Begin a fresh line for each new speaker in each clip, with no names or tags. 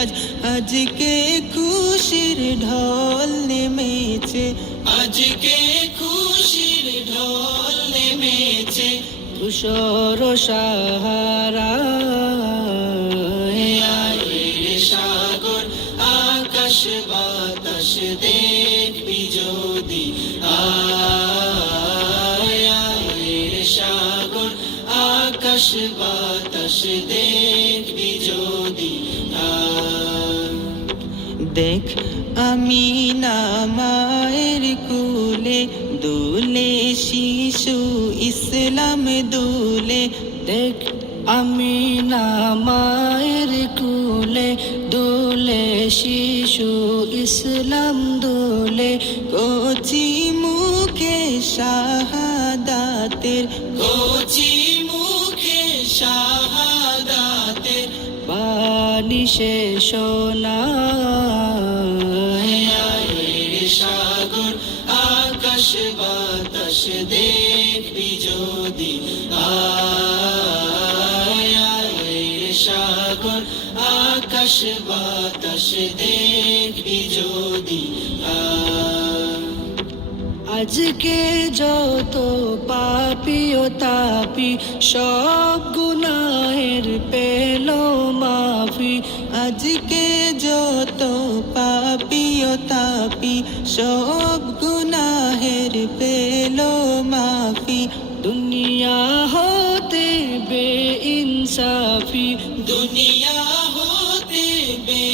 লাজ
আজকে খুশির ঢল নেমেছে। আজকে খুশির ঢল নেমেছে।
ধূসর সাহারা।
সাগর আকাশ বাতাস দেখবি যদি আয়ের সাগর আকাশ বাতাস দেখবি দেখ, আমি না মায়ের কুলে দুলে শিশু ইসলাম দুলে।
দেখ, আমি না মায়ের কুলে দুলে শিশু ইসলাম দুলে।
কচি মুখে শাহাদাতের, কচি মুখে শাহাদাতের
বালিশে
আকাশ বাতাস দেখবি যদি সাগর আকাশ বাতাস দেখবি যদি
আজকে যত পাপি ও তাপি, সব গুনাহের পেল।
আজকে যত পাপি ও তাপি, সব গুনাহের পেল মাফি।
দুনিয়া হতে বে ইনসাফি
দুনিয়া হতে বে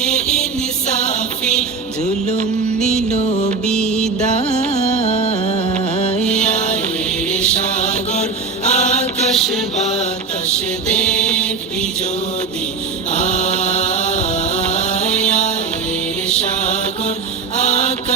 ইনসাফি জুলুম নিল বিদায়। সাগর, আকাশ বাতাস দেখবি